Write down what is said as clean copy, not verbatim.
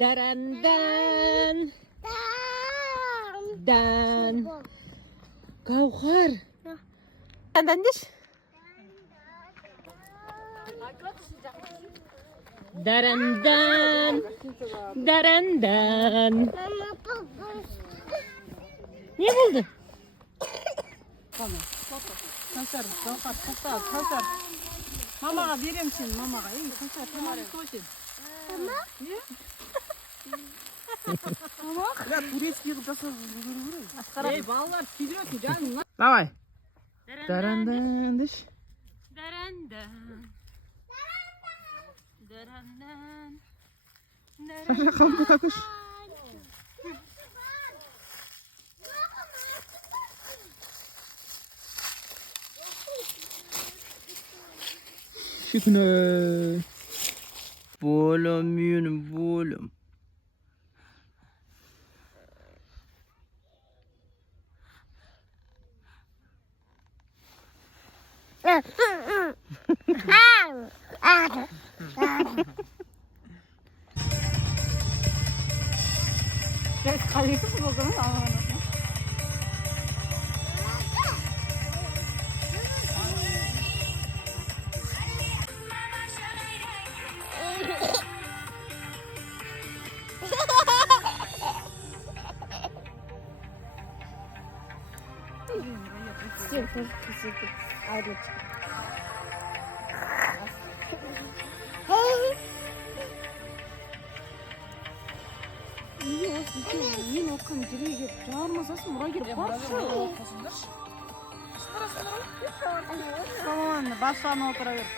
Darandan. Dan. Gauhar. Dandan diş. Darandan. Darandan. Ne buldu? Kansar, kansar. Mamaga vereyim şimdi mamaga. İyi kansar, tamam koşun. Tamam. Ne? Tamam. Ya buraya çıkıp da sonra vurur. Ey ballar gidiyor ki canım. Давай. Darandan diş. Darandan. Darandan. Sasha kaldı takış. Şükür. Bolum yünüm bolum. Kalıyorsun o zaman anlamadım. Мен оққан жерге жармасасын мұра келіп баршы. Tamam anne, başlarına otura ver.